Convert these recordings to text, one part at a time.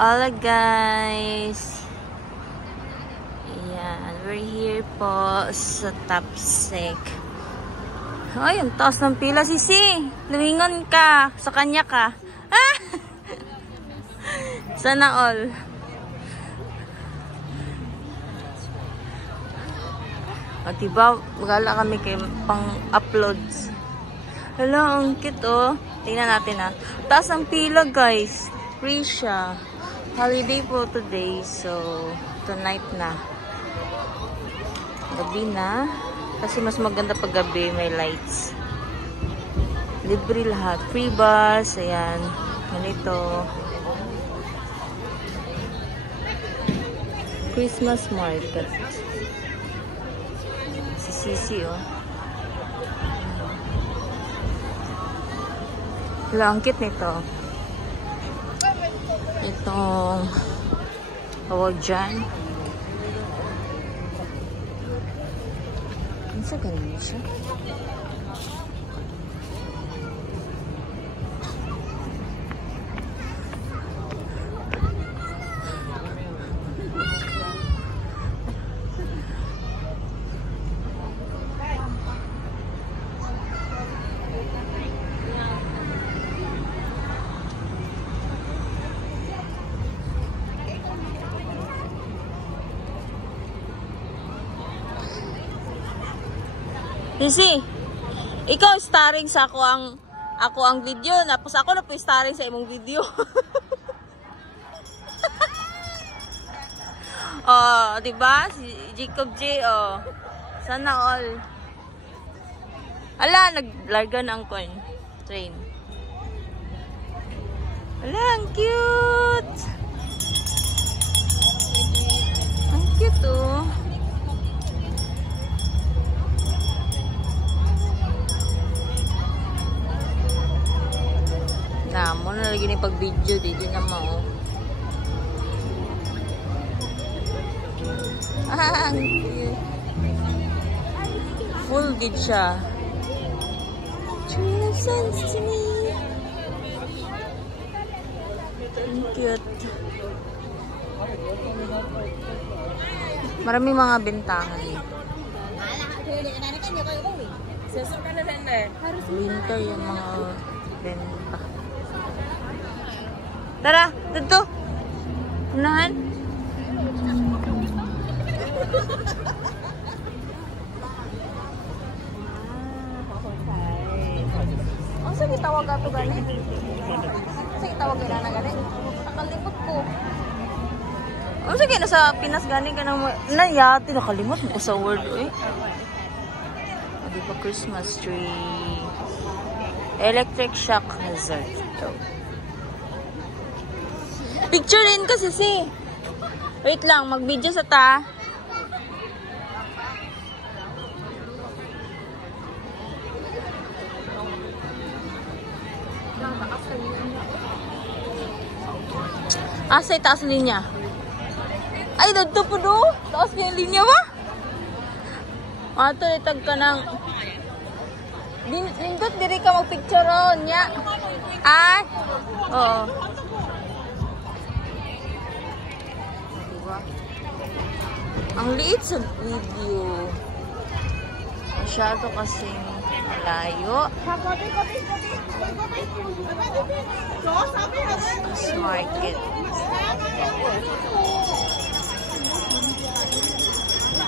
Hola guys! Ayan, we're here po sa Tapsec. Ay, ang taas ng pila, Sisi! Lumingon ka! Sa kanya ka! Ah! Sana all! At diba, magala kami kay pang-uploads. Hala, ang cute oh. Tingnan natin ah. Taas ang pila guys. Free siya. Holiday po today. So, tonight na. Gabi na. Kasi mas maganda pag gabi. May lights. Libre lahat. Free bus. Ayan. Ganito. Christmas market. Si Sisi oh. Wala, ang cute nito. Itong tawag dyan. Ano sa ganun siya? Sisi, ikaw starring sa ako ang video, tapos ako na po starring sa imong video. Oh, 'di ba? Si Jacob J, oh. Sana all. Ala, naglarga na ang train. Ala, ang cute. Ang cute, oh. Na, mo na lagi ni pag-video, di na mo. Ah, ang cute. Full gid siya. True love sends to me. Ang cute. Maraming mga bentahan. Winter yung mga benta. Tara, dito. Unahan. Ang sige tawag ato gani. Sige tawag ina na gani. Nakalimot ko. Ang sige nasa Pinas gani ka nang nayati nakalimot ko sa word eh. Di pa Christmas tree. Electric shock hazard. Picture rin kasi si. Wait lang, mag-video sa ta. Asa itaas ng linya? Ay, dito po do. Taas niya yung linya ba? Ato, itag ka ng... Lindot, diri ka mag-picture o niya. Ay? Oo. Ang liit sa video. Masyado kasing malayo. Christmas market.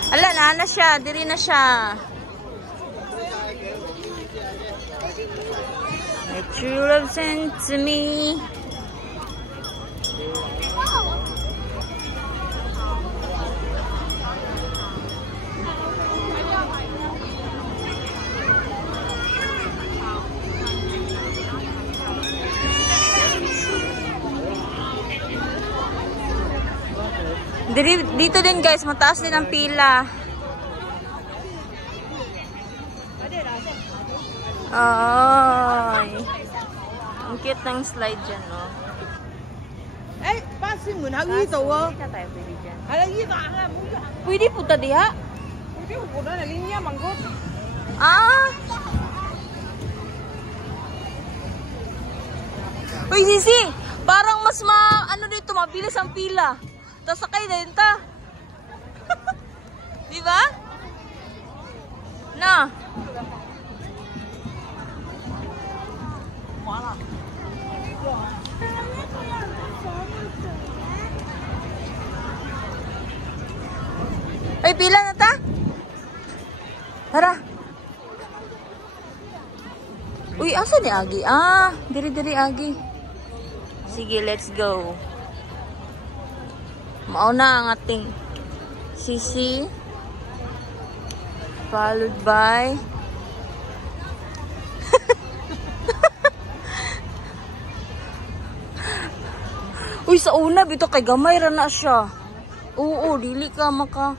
Ala, na siya. Diri na siya. My true love sent to me. Dito din guys, mataas din ang pila. Ay. Ang cute ng slide dyan, no? Eh, pasin mo na. Ito, oh. Hindi na tayo pwede dyan. Halagi ito. Pwede po ta diha? Pwede po na linya, manggot. Ah! Uy, Sisi! Parang mas ano dito, mabilis ang pila. Tapos sakay na yun ta. Di ba? Na. Ay, pila na ta? Tara. Uy, asa ni Agi? Ah, diri-diri Agi. Sige, let's go. Mauna ang ating Sisi. Followed by uy, sa una bito kay gamay ra na siya. Oo, dili ka maka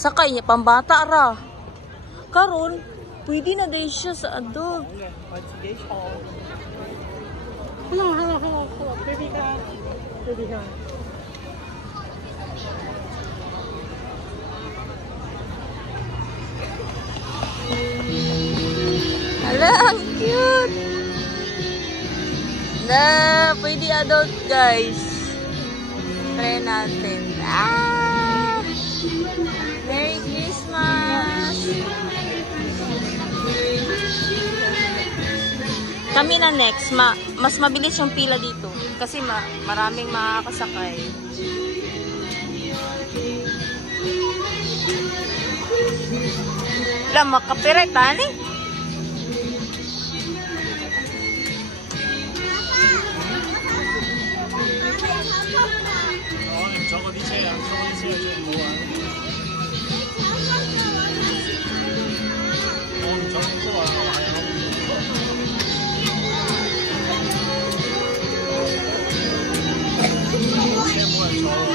sakay niya pambata ra. Karon, pwede na dahil siya sa adult. Hello. Baby ka. Hala, ang cute. Na, pwede adult guys. Try natin. Ah! Merry Christmas! Kami na next. Mas mabilis yung pila dito. Kasi maraming makakasakay. Wala, makapiret, ani? 저거 네 차야. 저거 네 차야. 저기 뭐 하는 거야? 저거 또 와요. 쟤 뭐야 저거.